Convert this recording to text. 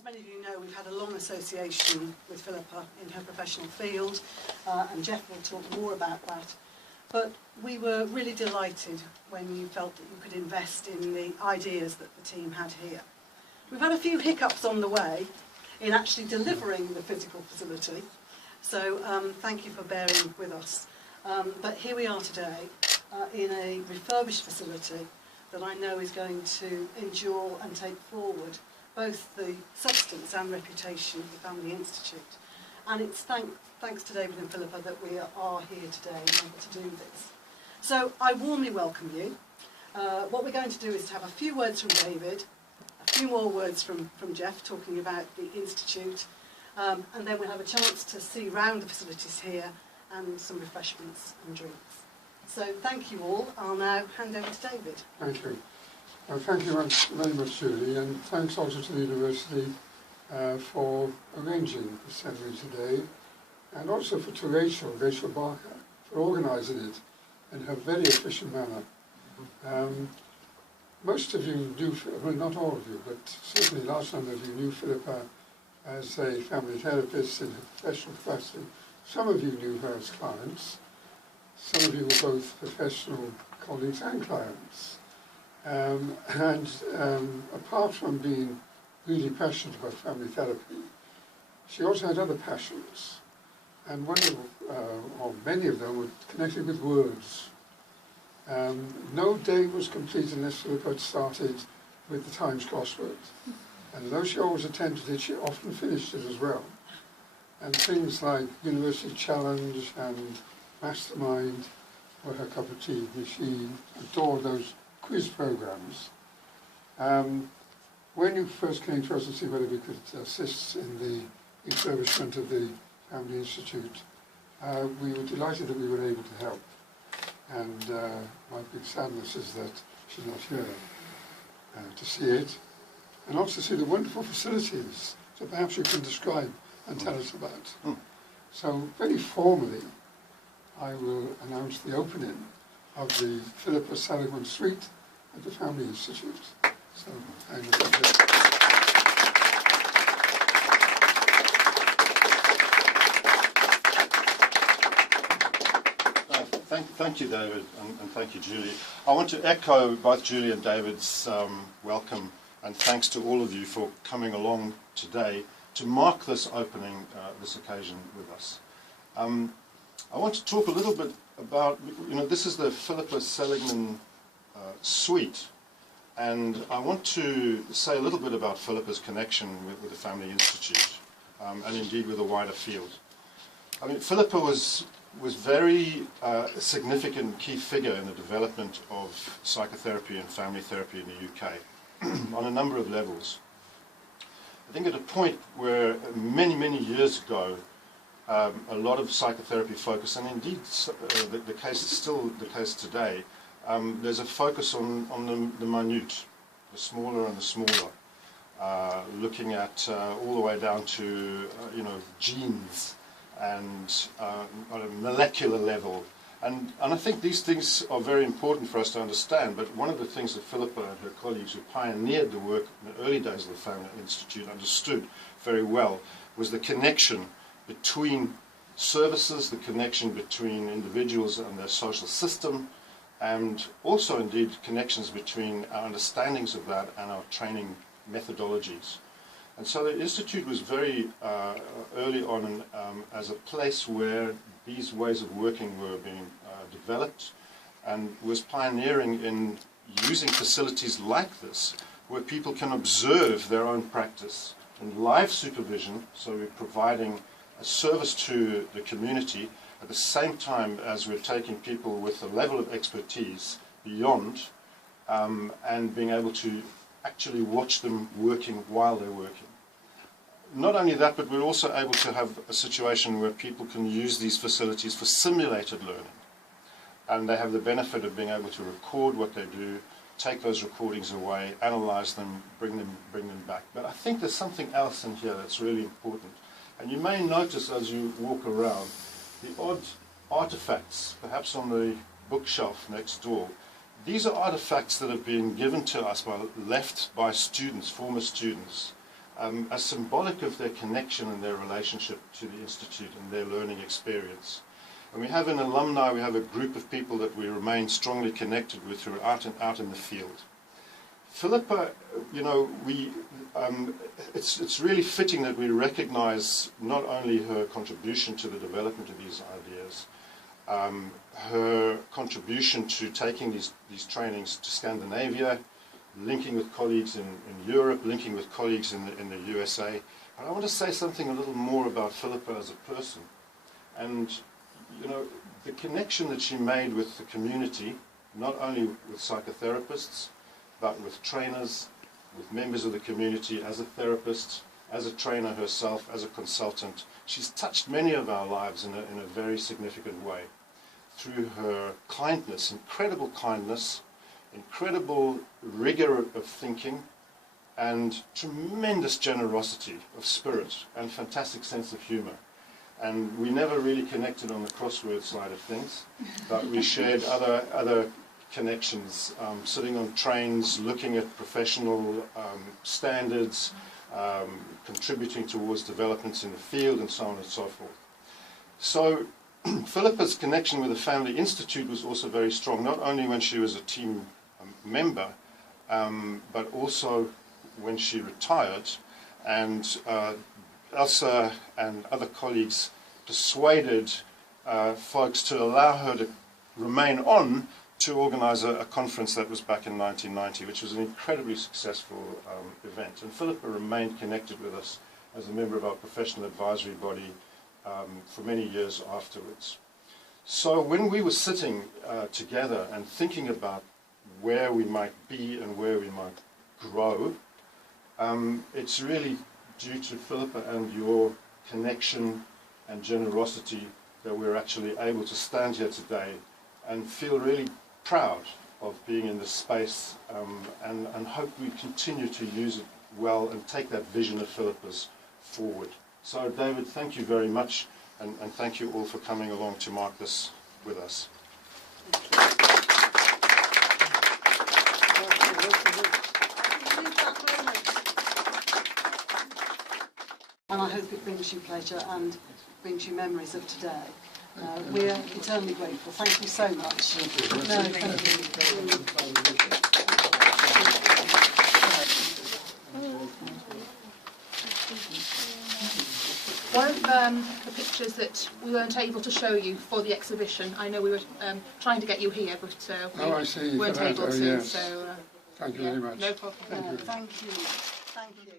As many of you know, we've had a long association with Philippa in her professional field, and Jeff will talk more about that. But we were really delighted when you felt that you could invest in the ideas that the team had here. We've had a few hiccups on the way in actually delivering the physical facility, so thank you for bearing with us. But here we are today in a refurbished facility that I know is going to endure and take forward both the substance and reputation of the Family Institute. And it's thanks to David and Philippa that we are here today and able to do this. So I warmly welcome you. What we're going to do is to have a few words from David, a few more words from Jeff talking about the Institute, and then we'll have a chance to see round the facilities here and some refreshments and drinks. So thank you all. I'll now hand over to David. Thank you. Thank you very much, Julie, and thanks also to the University for arranging the ceremony today, and also to Rachel Barker, for organising it in her very efficient manner. Most of you knew, well, not all of you, but certainly a large number of you knew Philippa as a family therapist in her professional capacity. Some of you knew her as clients. Some of you were both professional colleagues and clients. Apart from being really passionate about family therapy, she also had other passions, and one of, or many of them, were connected with words. No day was complete unless Philippa had started with the Times crossword, and though she always attempted it, she often finished it as well. And things like University Challenge and Mastermind were her cup of tea. She adored those quiz programs. When you first came to us to see whether we could assist in the refurbishment of the Family Institute, we were delighted that we were able to help. And my big sadness is that she's not here to see it, and also to see the wonderful facilities that perhaps you can describe and tell us about. So very formally, I will announce the opening of the Philippa Seligman Suite at the Family Institute. So, Thank you, David, and thank you, Julie. I want to echo both Julie and David's welcome, and thanks to all of you for coming along today to mark this opening, this occasion with us. I want to talk a little bit about, this is the Philippa Seligman Suite, and I want to say a little bit about Philippa's connection with the Family Institute, and indeed with the wider field. I mean, Philippa was very significant key figure in the development of psychotherapy and family therapy in the UK on a number of levels. I think at a point where many years ago, a lot of psychotherapy focus, and indeed the case is still the case today, there's a focus on the minute, the smaller and the smaller, looking at all the way down to genes and on a molecular level. And I think these things are very important for us to understand, but one of the things that Philippa and her colleagues who pioneered the work in the early days of the Family Institute understood very well was the connection between services, the connection between individuals and their social system, and also indeed connections between our understandings of that and our training methodologies. And so the Institute was very early on as a place where these ways of working were being developed, and was pioneering in using facilities like this where people can observe their own practice in live supervision, so we're providing a service to the community at the same time as we're taking people with a level of expertise beyond and being able to actually watch them working while they're working. Not only that, but we're also able to have a situation where people can use these facilities for simulated learning. And they have the benefit of being able to record what they do, take those recordings away, analyze them, bring them back. But I think there's something else in here that's really important. And you may notice as you walk around the odd artifacts, perhaps on the bookshelf next door. These are artifacts that have been given to us left by students, former students, as symbolic of their connection and their relationship to the Institute and their learning experience. And we have an alumni, we have a group of people that we remain strongly connected with who are out in the field. Philippa, you know, it's really fitting that we recognize not only her contribution to the development of these ideas, her contribution to taking these trainings to Scandinavia, linking with colleagues in Europe, linking with colleagues in the USA. And I want to say something a little more about Philippa as a person. And, you know, the connection that she made with the community, not only with psychotherapists, but with trainers, with members of the community, as a therapist, as a trainer herself, as a consultant. She's touched many of our lives in a very significant way through her kindness, incredible rigor of thinking, and tremendous generosity of spirit and fantastic sense of humor. And we never really connected on the crossword side of things, but we shared other connections, sitting on trains, looking at professional standards, contributing towards developments in the field, and so on and so forth. So Philippa's connection with the Family Institute was also very strong, not only when she was a team member, but also when she retired, and Elsa and other colleagues persuaded folks to allow her to remain on to organize a conference that was back in 1990, which was an incredibly successful event. And Philippa remained connected with us as a member of our professional advisory body for many years afterwards. So when we were sitting together and thinking about where we might be and where we might grow, it's really due to Philippa and your connection and generosity that we're actually able to stand here today and feel really proud of being in this space, and hope we continue to use it well and take that vision of Philippa's forward. So David, thank you very much, and thank you all for coming along to mark this with us. And I hope it brings you pleasure and brings you memories of today. We're eternally grateful. Thank you so much. No, thank you. One of the pictures that we weren't able to show you for the exhibition, I know we were trying to get you here, but we weren't able to. Yes. So, Thank you very much. No problem. Thank you. Thank you.